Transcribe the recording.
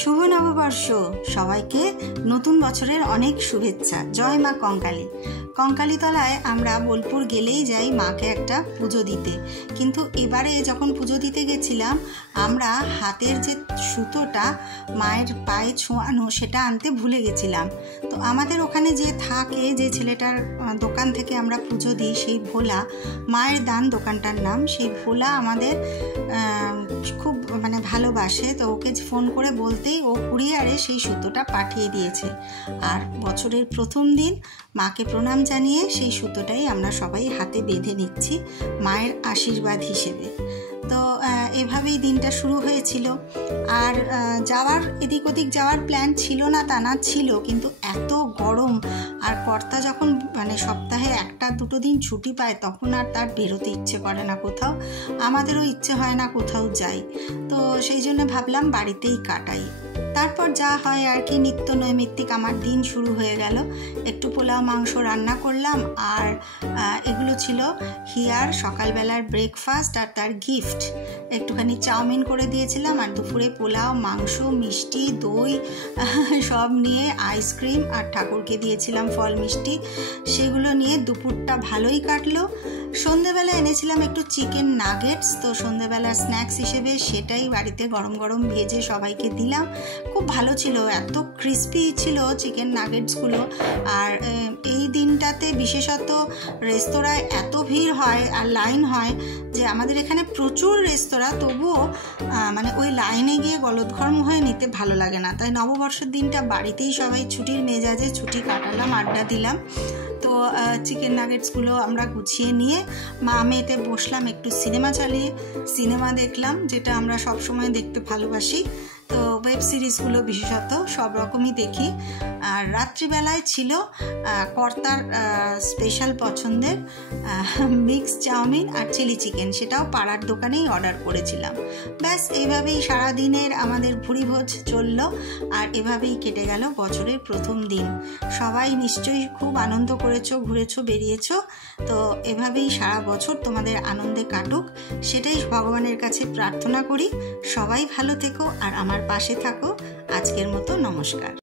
শুভ নববর্ষ সবাইকে নতুন বছরের অনেক শুভেচ্ছা। জয় মা কঙ্কালী। কঙ্কালীতলায় আমরা বোলপুর গেলেই যাই মাকে একটা পুজো দিতে, কিন্তু এবারে যখন পুজো দিতে গেছিলাম আমরা হাতের যে সুতোটা মায়ের পায়ে ছোঁয়ানো সেটা আনতে ভুলে গেছিলাম। তো আমাদের ওখানে যে থাকে, যে ছেলেটার দোকান থেকে আমরা পুজো দিই, সেই ভোলা, মায়ের দান দোকানটার নাম, সেই ভোলা আমাদের খুব ভালোবাসে। তো ওকে ফোন করে বলতেই ও কুরিয়ারে সেই সুতোটা পাঠিয়ে দিয়েছে। আর বছরের প্রথম দিন মাকে প্রণাম জানিয়ে সেই সুতোটাই আমরা সবাই হাতে বেঁধে নিচ্ছি মায়ের আশীর্বাদ হিসেবে। তো এভাবেই দিনটা শুরু হয়েছিল। আর এদিক ওদিক যাওয়ার প্ল্যান ছিল না তা না, ছিল, কিন্তু এত গরম, আর কর্তা যখন সপ্তাহে একটা দুটো দিন ছুটি পায় তখন আর তার বেরোতে ইচ্ছে করে না কোথাও, আমাদেরও ইচ্ছে হয় না কোথাও যাই। তো সেই জন্য ভাবলাম বাড়িতেই কাটাই। তারপর যা হয় আর কি, নিত্য নৈমিত্তিক আমার দিন শুরু হয়ে গেল। একটু পোলাও মাংস রান্না করলাম, আর এগুলো ছিল হিয়ার সকালবেলার ব্রেকফাস্ট আর তার গিফট। একটুখানি চাউমিন করে দিয়েছিলাম, আর দুপুরে পোলাও, মাংস, মিষ্টি, দই সব নিয়ে, আইসক্রিম, আর ঠাকুরকে দিয়েছিলাম ফল মিষ্টি। সেগুলো নিয়ে দুপুরটা ভালোই কাটলো। সন্ধেবেলা এনেছিলাম একটু চিকেন নাগেটস, তো সন্ধেবেলার স্ন্যাক্স হিসেবে সেটাই বাড়িতে গরম গরম ভেজে সবাইকে দিলাম। খুব ভালো ছিল, এত ক্রিস্পি ছিল চিকেন নাগেটসগুলো। আর এই দিনটাতে বিশেষত রেস্তোরাঁয় এত ভিড় হয় আর লাইন হয় যে আমাদের এখানে প্রচুর রেস্তোরাঁ, তবুও ওই লাইনে গিয়ে গলদঘর্ম হয়ে নিতে ভালো লাগে না। তাই নববর্ষের দিনটা বাড়িতেই সবাই ছুটির মেজাজে ছুটি কাটালাম, আড্ডা দিলাম। তো চিকেন নাগেটসগুলো আমরা গুছিয়ে নিয়ে মা মেয়েতে বসলাম, একটু সিনেমা চালিয়ে সিনেমা দেখলাম, যেটা আমরা সবসময় দেখতে ভালোবাসি। তো ওয়েব সিরিজগুলো বিশেষত সব রকমই দেখি। আর রাত্রিবেলায় ছিল কর্তার স্পেশাল পছন্দের মিক্স চাউমিন আর চিলি চিকেন, সেটাও পাড়ার দোকানেই অর্ডার করেছিলাম। ব্যাস এইভাবেই সারাদিনের আমাদের ভুরিভোজ চলল, আর এভাবেই কেটে গেল বছরের প্রথম দিন। সবাই নিশ্চয়ই খুব আনন্দ করেছো, ঘুরেছো, বেরিয়েছো। তো এভাবেই সারা বছর তোমাদের আনন্দে কাটুক, সেটাই ভগবানের কাছে প্রার্থনা করি। সবাই ভালো থেকো আর আমার পাশে থাকো। আজকের মতো নমস্কার।